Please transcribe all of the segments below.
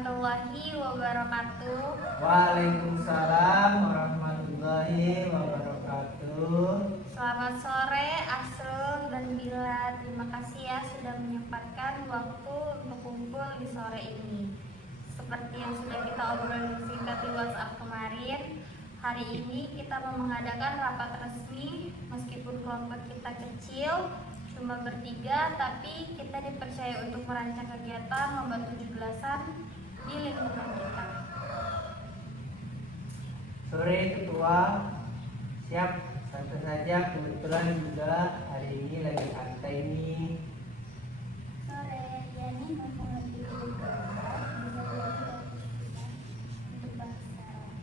warahmatullahi wabarakatuh. Waalaikumsalam warahmatullahi wabarakatuh. Selamat sore Asrul dan Bila. Terima kasih ya sudah menyempatkan waktu untuk kumpul di sore ini. Seperti yang sudah kita obrolin singkat di WhatsApp kemarin, hari ini kita mau mengadakan rapat resmi. Meskipun kelompok kita kecil, cuma bertiga, tapi kita dipercaya untuk merancang kegiatan lomba 17-an di lingkungan kita. Sore Ketua, siap. Santai saja, kebetulan juga hari ini lagi santai nih. Sore, Yani mumpung lagi untuk bahas sekarang.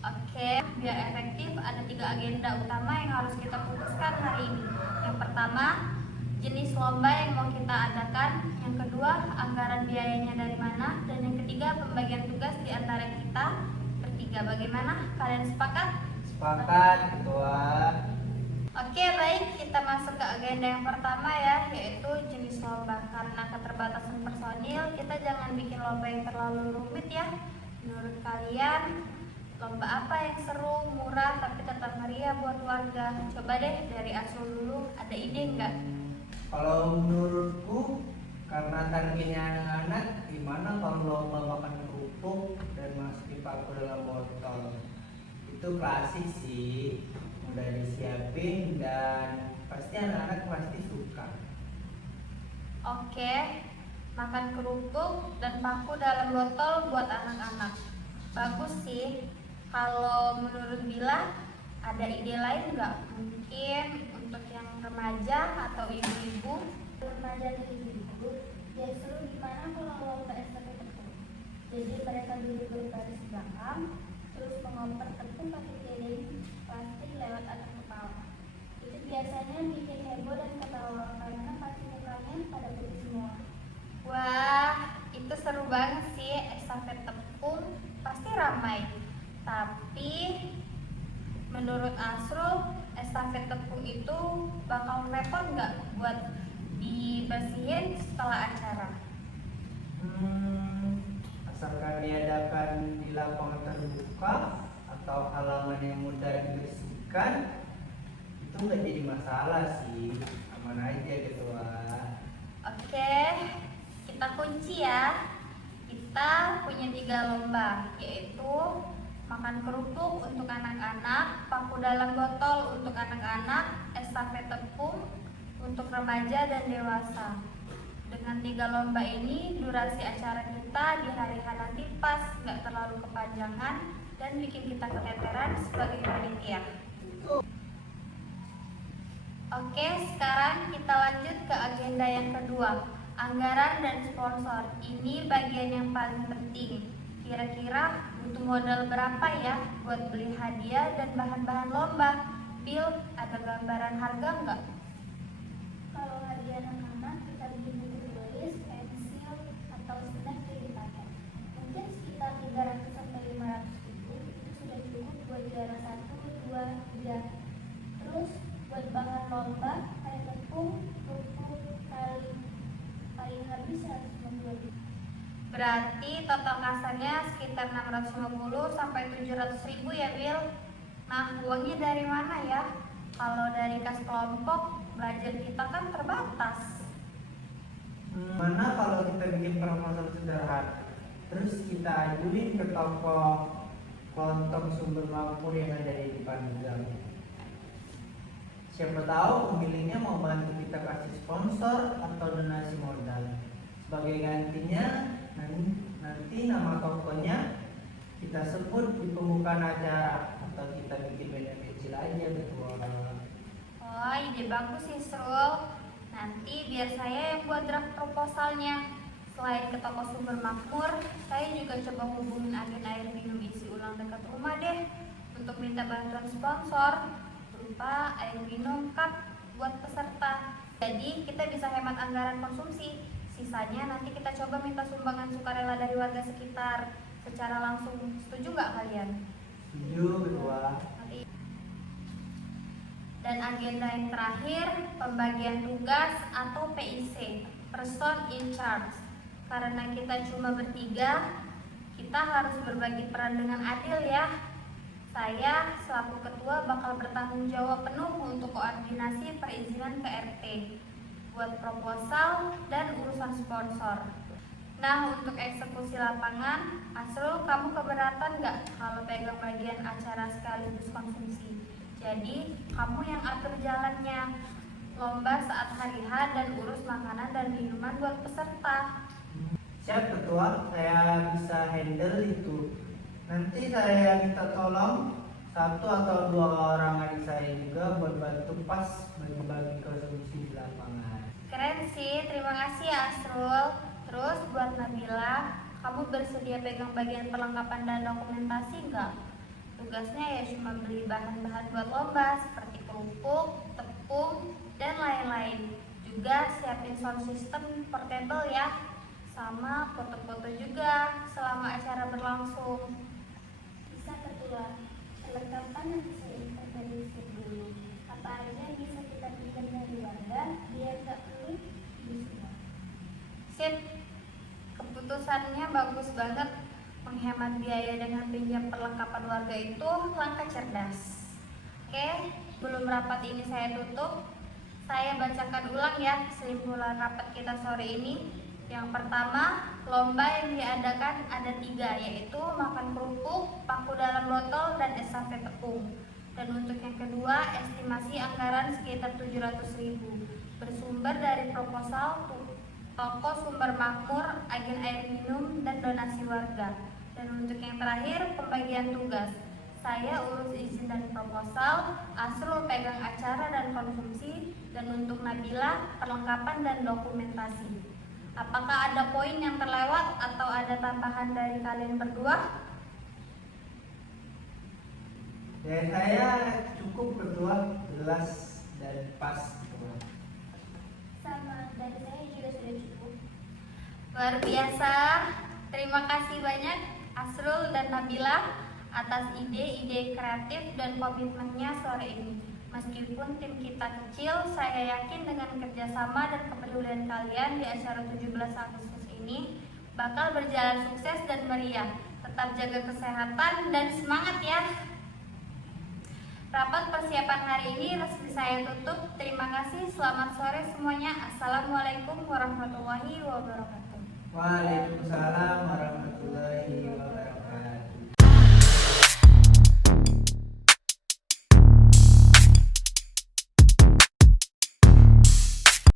Oke, biar efektif ada 3 agenda utama yang harus kita putuskan hari ini. Yang pertama, jenis lomba yang mau kita adakan. Yang kedua, anggaran biayanya dari mana. Dan yang ketiga, pembagian tugas di antara kita bertiga. Bagaimana? Kalian sepakat? Sepakat, Ketua. Oke, baik, kita masuk ke agenda yang pertama ya, yaitu jenis lomba. Karena keterbatasan personil, kita jangan bikin lomba yang terlalu rumit ya. Menurut kalian, lomba apa yang seru, murah, tapi tetap meriah buat warga? Coba deh dari Asrul dulu, ada ide nggak? Kalau menurutku, karena targetnya anak-anak, gimana kalau lomba makan kerupuk dan masukin paku dalam botol? Itu klasik sih, udah disiapin dan pasti anak-anak pasti suka. Oke, makan kerupuk dan paku dalam botol buat anak-anak. Bagus sih. Kalau menurut Bila, ada ide lain nggak? Mungkin untuk yang remaja atau ibu-ibu? Remaja dan ibu-ibu, ya seru gimana kalau lomba estafet tepung. Jadi mereka duduk berbaris belakang, terus mengoper tepung pakai piring plastik lewat atas kepala. Itu biasanya bikin heboh dan ketawa karena pasti mukanya pada putih semua. Wah, itu seru banget sih, estafet tepung pasti ramai. Tapi menurut Asrul, estafet tepung itu bakal repot nggak buat dibersihin setelah acara? Asalkan diadakan di lapangan terbuka atau halaman yang mudah dibersihkan, itu nggak jadi masalah sih, aman aja Ketua. Oke, kita kunci ya. Kita punya 3 lomba, yaitu makan kerupuk untuk anak-anak, paku dalam botol untuk anak-anak, estafet tepung untuk remaja dan dewasa. Dengan 3 lomba ini, durasi acara kita di hari H nanti pas, nggak terlalu kepanjangan dan bikin kita keteteran sebagai panitia. Oke, sekarang kita lanjut ke agenda yang kedua, anggaran dan sponsor. Ini bagian yang paling penting. Kira-kira butuh modal berapa ya buat beli hadiah dan bahan-bahan lomba? Bill, ada gambaran harga nggak? Kalau hadiah anak-anak kita bikin buku tulis, pensil, atau snack di paket. Mungkin sekitar 300 sampai 500 ribu itu sudah cukup buat juara 1, 2, 3. Terus buat bahan lomba kayak tepung, kerupuk, tali, paling habis 150 ribu. Berarti total kasarnya sekitar 650 sampai 700 ribu ya Bill. Nah, uangnya dari mana ya? Kalau dari kas kelompok, belajar kita kan terbatas. Mana kalau kita bikin proposal sederhana, terus kita ajuin ke toko kelontong sumber makmur yang ada di depan gang. Siapa tahu pemiliknya mau bantu kita kasih sponsor atau donasi modal. Sebagai gantinya, nanti nama tokonya kita sebut di pembukaan acara atau kita bikin banner kecil aja betul. Oh, ide bagus sih Srul. Nanti biar saya yang buat draft proposalnya. Selain ke toko sumber makmur, saya juga coba hubungin agen air minum isi ulang dekat rumah deh untuk minta bantuan sponsor berupa air minum cup buat peserta. Jadi kita bisa hemat anggaran konsumsi. Sisanya nanti kita coba minta sumbangan sukarela dari warga sekitar secara langsung. Setuju nggak kalian? Setuju Ketua. Dan agenda yang terakhir, pembagian tugas atau PIC, person in charge. Karena kita cuma bertiga, Kita harus berbagi peran dengan adil ya. Saya selaku ketua bakal bertanggung jawab penuh untuk koordinasi perizinan ke RT, buat proposal dan urusan sponsor. Nah, untuk eksekusi lapangan, Asrul, kamu keberatan nggak kalau pegang bagian acara sekaligus konsumsi? Jadi, kamu yang atur jalannya, lomba saat hari H dan urus makanan dan minuman buat peserta. Siap ketua, saya bisa handle itu. Nanti saya minta tolong 1 atau 2 orang adik saya juga buat bantu pas bagi-bagi konsumsi di lapangan. Keren sih, terima kasih ya Asrul. Terus buat Nabila, kamu bersedia pegang bagian perlengkapan dan dokumentasi nggak? Tugasnya ya cuma beli bahan-bahan buat lomba seperti kerupuk, tepung, dan lain-lain. Juga siapin sound system portable ya, sama foto-foto juga selama acara berlangsung. Bisa ketua, perlengkapan yang bisa diinventarisir dulu. Apa aja yang bisa kita pinjam dari warga biar nggak perlu beli semua. Sip, keputusannya bagus banget. Menghemat biaya dengan pinjam perlengkapan warga itu langkah cerdas. Oke, belum rapat ini saya tutup. Saya bacakan ulang ya kesimpulan rapat kita sore ini. Yang pertama, lomba yang diadakan ada 3, yaitu makan kerupuk, paku dalam botol, dan estafet tepung. Dan untuk yang kedua, estimasi anggaran sekitar 700.000, bersumber dari proposal toko sumber makmur, agen air minum, dan donasi warga. Dan untuk yang terakhir, pembagian tugas. Saya urus izin dan proposal, Asrul pegang acara dan konsumsi, dan untuk Nabila perlengkapan dan dokumentasi. Apakah ada poin yang terlewat atau ada tambahan dari kalian berdua? Ya saya cukup ketua, jelas dan pas ketua. Sama dari saya juga sudah cukup. Luar biasa. Terima kasih banyak Asrul dan Nabila atas ide-ide kreatif dan komitmennya sore ini. Meskipun tim kita kecil, saya yakin dengan kerjasama dan kepedulian kalian di acara 17 Agustus ini bakal berjalan sukses dan meriah. Tetap jaga kesehatan dan semangat ya. Rapat persiapan hari ini resmi saya tutup. Terima kasih, selamat sore semuanya. Assalamualaikum warahmatullahi wabarakatuh. Waalaikumsalam warahmatullahi wabarakatuh.